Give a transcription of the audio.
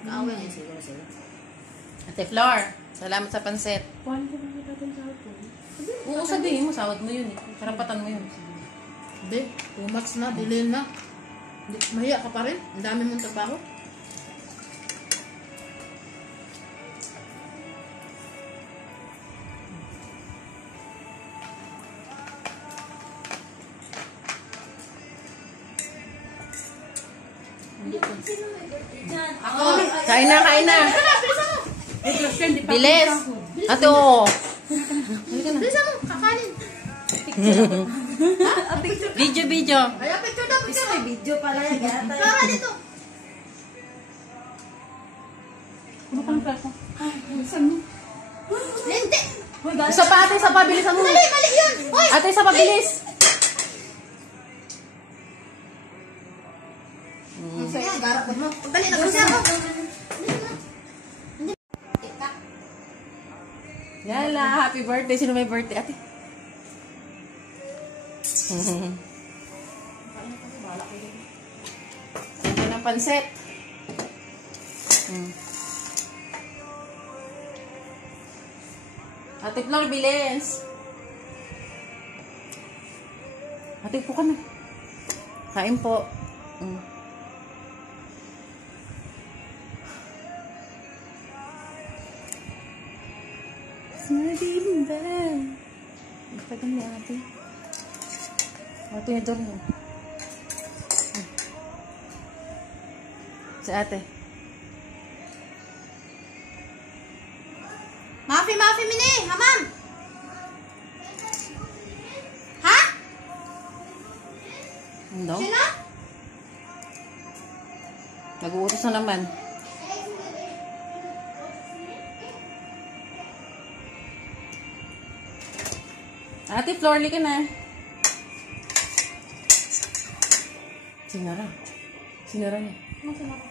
Kaaway niya siguro sila. Ate Flor, salamat sa pansit. Paano ko ba natin sa ito? Oo, sabihin mo, sahod mo yun eh. Karapatan mo yun. Hindi, too much na, delay na. Mahiya ka pa rin. Ang dami mong trabaho. Ako. Kain na, kain na. Bilis. Ate, oo. Bisa mo, kakanin. Video, video. Ay, picture daw, picture. May video pala yan. Para dito. Ano kang plato? Saan mo? Hindi. Isa pa, ate, isa pa. Bilisan mo. Mali, mali yun. Hoy. Ate, isa pa, bilis. Sige, garap mo. Dali na kasi ako. Yala, happy birthday. Sino may birthday? Ate. Ito ng pansit. Ate Flor, bilis. Ate, po ka na. Kain po. Marimba. Ipagin mo ate. Ate yung door mo. Si ate. Mafi, mafi, mini. Hamam. Ha? Ano? Sino? Nag-uutos na naman. Ate Flor, ka na. Sinara. Sinara niya. Ano sinara?